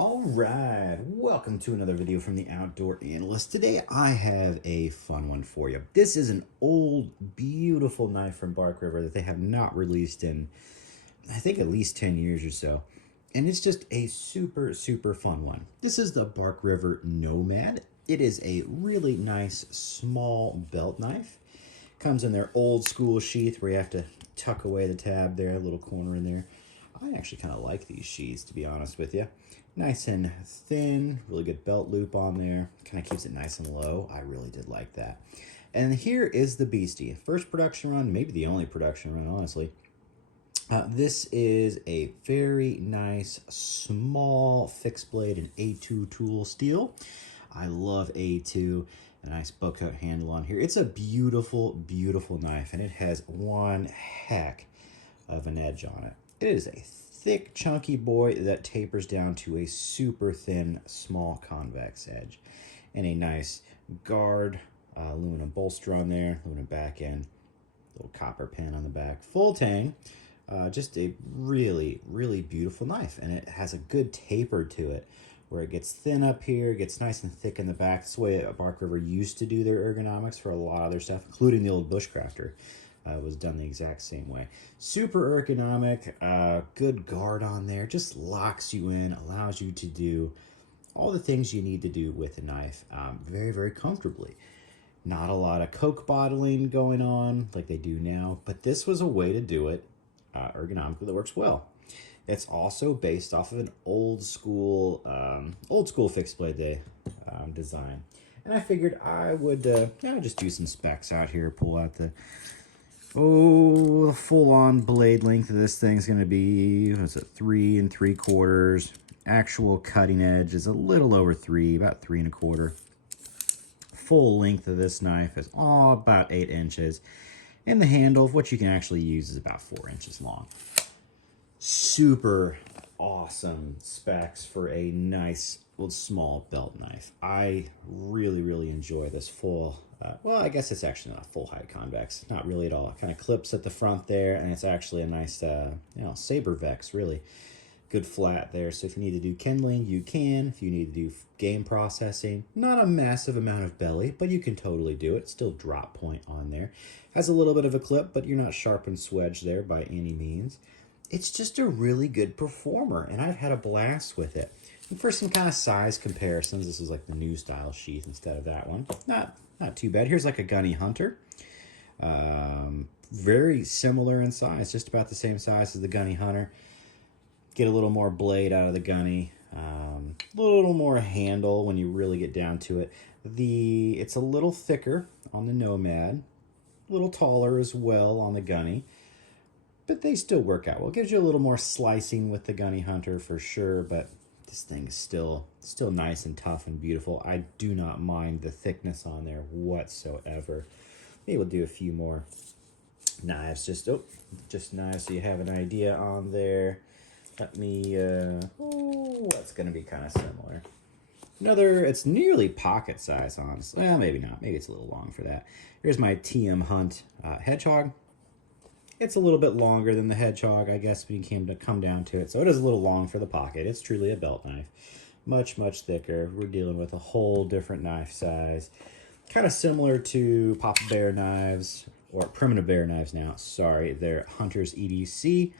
All right, welcome to another video from the Outdoor Analyst. Today I have a fun one for you. This is an old, beautiful knife from Bark River that they have not released in, I think, at least 10 years or so. And it's just a super, super fun one. This is the Bark River Nomad. It is a really nice, small belt knife. Comes in their old school sheath where you have to tuck away the tab there, a little corner in there. I actually kind of like these sheaths, to be honest with you. Nice and thin, really good belt loop on there. Kind of keeps it nice and low. I really did like that. And here is the beastie. First production run, maybe the only production run, honestly. This is a very nice, small fixed blade and A2 tool steel. I love A2. A nice bow cut handle on here. It's a beautiful, beautiful knife, and it has one heck of an edge on it. It is a thick, chunky boy that tapers down to a super thin, small convex edge. And a nice guard, aluminum bolster on there, aluminum back end, little copper pin on the back, full tang. Just a really, really beautiful knife. And it has a good taper to it, where it gets thin up here, gets nice and thick in the back. That's the way Bark River used to do their ergonomics for a lot of their stuff, including the old Bushcrafter. Was done the exact same way. Super ergonomic, good guard on there, just locks you in, allows you to do all the things you need to do with a knife very, very comfortably. Not a lot of Coke bottling going on like they do now, but this was a way to do it ergonomically that works well. It's also based off of an old school fixed blade design. And I figured I would just do some specs out here, pull out the full-on blade length of this thing's going to be, what's it, 3 3/4. Actual cutting edge is a little over 3, about 3 1/4. Full length of this knife is about 8 inches. And the handle, what you can actually use, is about 4 inches long. Super awesome specs for a nice little small belt knife. I really, really enjoy this full, well, I guess it's actually not a full height convex, not really at all. It kind of clips at the front there, and it's actually a nice, saber vex, really. Good flat there, so if you need to do kindling, you can. If you need to do game processing, not a massive amount of belly, but you can totally do it. Still drop point on there. Has a little bit of a clip, but you're not sharp and swedged there by any means. It's just a really good performer, and I've had a blast with it. And for some kind of size comparisons, this is like the new style sheath instead of that one. Not too bad. Here's like a Gunny Hunter. Very similar in size, just about the same size as the Gunny Hunter. Get a little more blade out of the Gunny. A little more handle when you really get down to it. It's a little thicker on the Nomad. A little taller as well on the Gunny. But they still work out well. It gives you a little more slicing with the Gunny Hunter for sure, but this thing is still nice and tough and beautiful. I do not mind the thickness on there whatsoever. Maybe we'll do a few more knives, just knives so you have an idea on there. Let me, that's gonna be kind of similar. It's nearly pocket size, honestly. Well, maybe not. Maybe it's a little long for that. Here's my TM Hunt Hedgehog. It's a little bit longer than the Hedgehog, I guess, when you come down to it. So it is a little long for the pocket. It's truly a belt knife. Much, much thicker. We're dealing with a whole different knife size. Kind of similar to Papa Bear knives, or Primitive Bear knives now. Sorry, they're Hunter's EDC.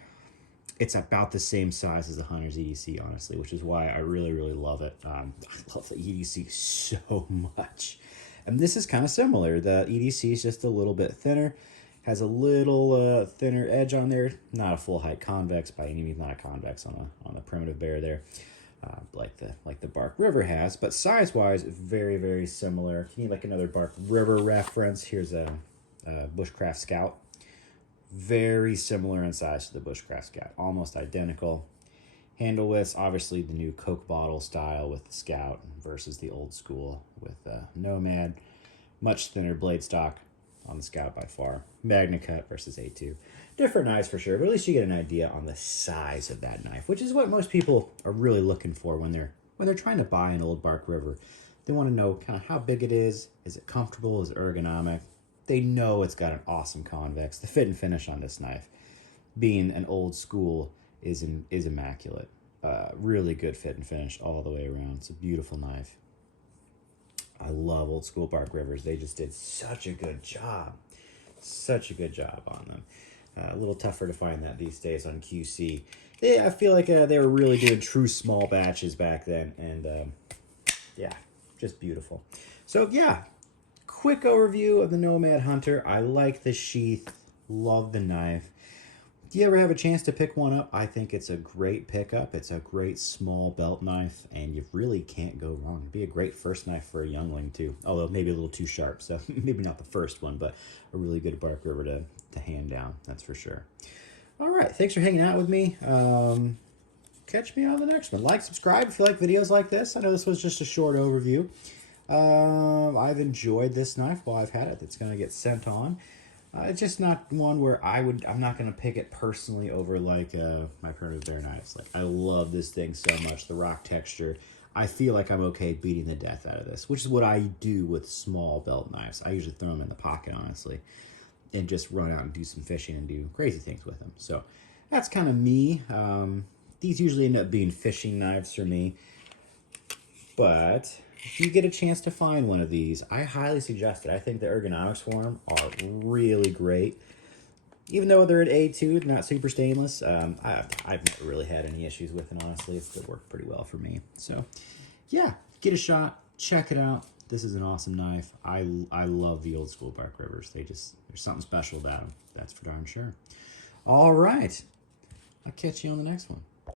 It's about the same size as the Hunter's EDC, honestly, which is why I really, really love it. I love the EDC so much. And this is kind of similar. The EDC is just a little bit thinner. Has a little thinner edge on there. Not a full height convex by any means. Not a convex on the Primitive Bear there, like the Bark River has. But size wise, very, very similar. If you need like another Bark River reference, here's a Bushcraft Scout. Very similar in size to the Bushcraft Scout. Almost identical. Handle widths, obviously the new Coke bottle style with the Scout versus the old school with the Nomad. Much thinner blade stock on the Scout by far. Magna Cut versus A2. Different knives for sure, but at least you get an idea on the size of that knife, which is what most people are really looking for when they're trying to buy an old Bark River. They want to know kind of how big it is it comfortable, is it ergonomic? They know it's got an awesome convex. The fit and finish on this knife, being an old school, is immaculate. Really good fit and finish all the way around. It's a beautiful knife. I love Old School Bark Rivers. They just did such a good job. Such a good job on them. A little tougher to find that these days on QC. Yeah, I feel like they were really doing true small batches back then. And yeah, just beautiful. So yeah, quick overview of the Nomad Hunter. I like the sheath. Love the knife. Do you ever have a chance to pick one up? I think it's a great pickup. It's a great small belt knife, and you really can't go wrong. It'd be a great first knife for a youngling, too. Although maybe a little too sharp, so maybe not the first one, but a really good bark river to hand down, that's for sure. All right, thanks for hanging out with me. Catch me on the next one. Like, subscribe if you like videos like this. I know this was just a short overview. I've enjoyed this knife while I've had it. It's going to get sent on. It's just not one where I'm not going to pick it personally over like my primitive bear knives. Like, I love this thing so much, the rock texture. I feel like I'm okay beating the death out of this, which is what I do with small belt knives. I usually throw them in the pocket, honestly, and just run out and do some fishing and do crazy things with them. So that's kind of me. These usually end up being fishing knives for me. But if you get a chance to find one of these, I highly suggest it. I think the ergonomics for them are really great. Even though they're at A2, not super stainless, I've never really had any issues with it, honestly. It's worked pretty well for me. So, yeah, get a shot. Check it out. This is an awesome knife. I love the Old School Bark Rivers. There's something special about them. That's for darn sure. All right. I'll catch you on the next one.